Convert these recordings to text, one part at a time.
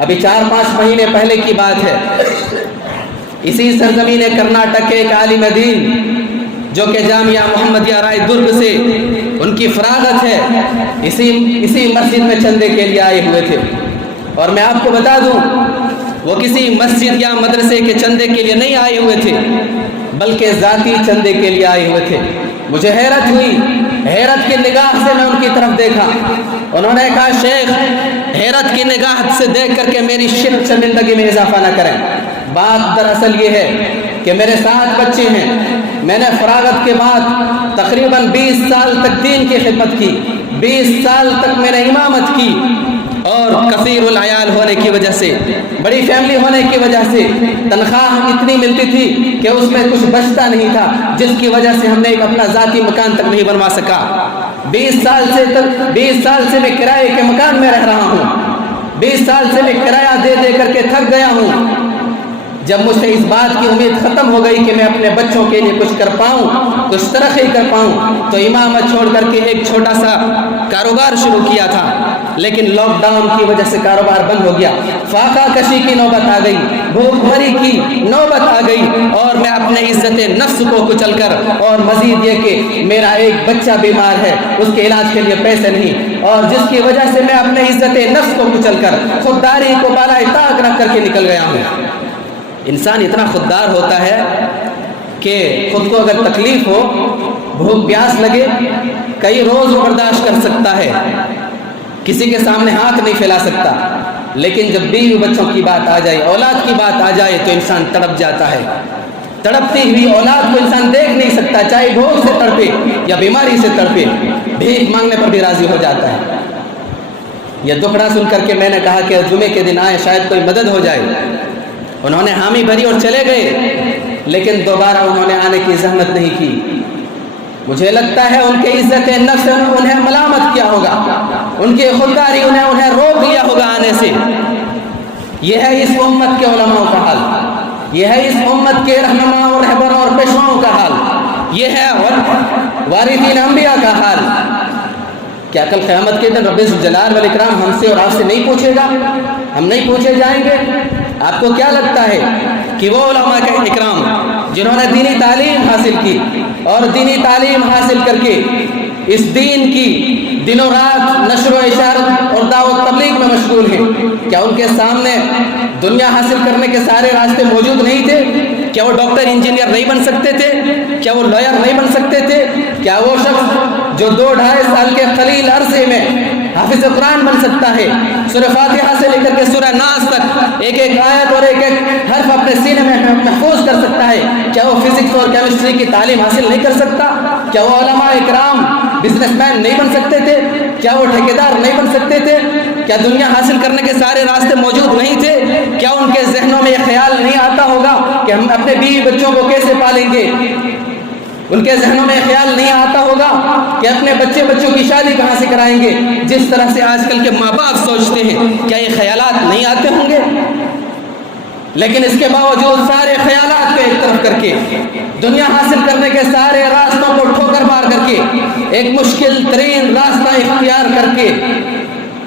ابھی 4-5 مہینے پہلے کی بات ہے، اسی سرزمین کرناٹک کے ایک عالم دین جو کہ جامعہ محمدیہ رائے درگ سے ان کی فراغت ہے، اسی مسجد میں چندے کے لیے آئے ہوئے تھے۔ اور میں آپ کو بتا دوں، وہ کسی مسجد یا مدرسے کے چندے کے لیے نہیں آئے ہوئے تھے، بلکہ ذاتی چندے کے لیے آئے ہوئے تھے۔ مجھے حیرت ہوئی، حیرت کی نگاہ سے میں ان کی طرف دیکھا۔ انہوں نے کہا شیخ، حیرت کی نگاہ سے دیکھ کر کے میری شرک سے زندگی میں اضافہ نہ کریں۔ بات دراصل یہ ہے کہ میرے 7 بچے ہیں، میں نے فراغت کے بعد تقریباً 20 سال تک دین کی خدمت کی، 20 سال تک میں نے امامت کی، اور کثیر العیال ہونے کی وجہ سے، بڑی فیملی ہونے کی وجہ سے تنخواہ اتنی ملتی تھی کہ اس میں کچھ بچتا نہیں تھا، جس کی وجہ سے ہم نے ایک اپنا ذاتی مکان تک نہیں بنوا سکا۔ 20 سال سے میں کرائے کے مکان میں رہ رہا ہوں، 20 سال سے میں کرایہ دے دے کر کے تھک گیا ہوں۔ جب مجھ سے اس بات کی امید ختم ہو گئی کہ میں اپنے بچوں کے لیے کچھ کر پاؤں، کچھ ترقی کر پاؤں، تو امامت چھوڑ کر کے ایک چھوٹا سا کاروبار شروع کیا تھا، لیکن لاک ڈاؤن کی وجہ سے کاروبار بند ہو گیا۔ فاقہ کشی کی نوبت آ گئی، بھوک مری کی نوبت آ گئی، اور میں اپنے عزت نفس کو کچل کر، اور مزید یہ کہ میرا ایک بچہ بیمار ہے، اس کے علاج کے لیے پیسے نہیں، اور جس کی وجہ سے میں اپنے عزت نفس کو کچل کر خودداری کو بالائے طاق رکھ کر کے نکل گیا ہوں۔ انسان اتنا خوددار ہوتا ہے کہ خود کو اگر تکلیف ہو، بھوک پیاس لگے، کئی روز برداشت کر سکتا ہے، کسی کے سامنے ہاتھ نہیں پھیلا سکتا، لیکن جب بیوی بچوں کی بات آ جائے، اولاد کی بات آ جائے تو انسان تڑپ جاتا ہے۔ تڑپتی ہوئی اولاد کو انسان دیکھ نہیں سکتا، چاہے بھوک سے تڑپے یا بیماری سے تڑپے، بھیک مانگنے پر بھی راضی ہو جاتا ہے۔ یہ دکھڑا سن کر کے میں نے کہا کہ جمعے کے دن آئے، شاید کوئی مدد ہو جائے۔ انہوں نے حامی بھری اور چلے گئے، لیکن دوبارہ انہوں نے آنے کی زحمت نہیں کی۔ مجھے لگتا ہے ان کے عزت نفس نے انہیں ملامت کیا ہوگا، ان کی خودداری انہیں روک لیا ہوگا آنے سے۔ یہ ہے اس امت کے علماء کا حال، یہ ہے اس امت کے رہنما اور رہبروں اور پیشواؤں کا حال، یہ ہے وارثین انبیاء کا حال۔ کیا کل قیامت کے دن رب الجلال والاکرام ہم سے اور آپ سے نہیں پوچھے گا؟ ہم نہیں پوچھے جائیں گے؟ آپ کو کیا لگتا ہے کہ وہ علماء اکرام جنہوں نے دینی تعلیم حاصل کی اور دینی تعلیم حاصل کر کے اس دین کی دنوں رات نشر و اشاعت اور دعوت تبلیغ میں مشغول ہیں، کیا ان کے سامنے دنیا حاصل کرنے کے سارے راستے موجود نہیں تھے؟ کیا وہ ڈاکٹر انجینئر نہیں بن سکتے تھے؟ کیا وہ لائر نہیں بن سکتے تھے؟ کیا وہ شخص جو 2-2.5 سال کے قلیل عرصے میں حافظ قرآن بن سکتا ہے، سورہ فاتحہ سے لے کر کے سورہ ناس تک ایک ایک آیت اور ایک ایک حرف اپنے سینے میں محفوظ کر سکتا ہے، کیا وہ فزکس اور کیمسٹری کی تعلیم حاصل نہیں کر سکتا؟ کیا وہ علماء اکرام بزنس مین نہیں بن سکتے تھے؟ کیا وہ ٹھیکیدار نہیں بن سکتے تھے؟ کیا دنیا حاصل کرنے کے سارے راستے موجود نہیں تھے؟ کیا ان کے ذہنوں میں یہ خیال نہیں آتا ہوگا کہ ہم اپنے بیوی بچوں کو کیسے پالیں گے؟ ان کے ذہنوں میں خیال نہیں آتا ہوگا کہ اپنے بچوں کی شادی کہاں سے کرائیں گے؟ جس طرح سے آج کل کے ماں باپ سوچتے ہیں، کیا یہ خیالات نہیں آتے ہوں گے؟ لیکن اس کے باوجود سارے خیالات کو ایک طرف کر کے، دنیا حاصل کرنے کے سارے راستوں کو ٹھوکر مار کر کے، ایک مشکل ترین راستہ اختیار کر کے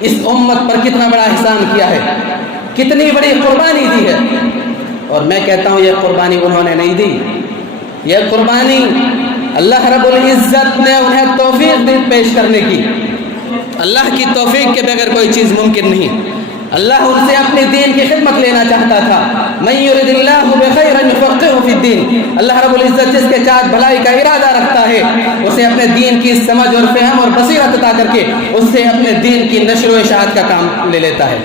اس امت پر کتنا بڑا احسان کیا ہے، کتنی بڑی قربانی دی ہے۔ اور میں کہتا ہوں یہ قربانی انہوں نے نہیں دی، یہ قربانی اللہ رب العزت نے انہیں توفیق دی پیش کرنے کی۔ اللہ کی توفیق کے بغیر کوئی چیز ممکن نہیں۔ اللہ ان سے اپنے دین کی خدمت لینا چاہتا تھا۔ من یرد اللہ بخیرا یفقہہ فی الدین، اللہ رب العزت جس کے چاہت بھلائی کا ارادہ رکھتا ہے اسے اپنے دین کی سمجھ اور فہم اور بصیرت عطا کر کے اس سے اپنے دین کی نشر و اشاعت کا کام لے لیتا ہے۔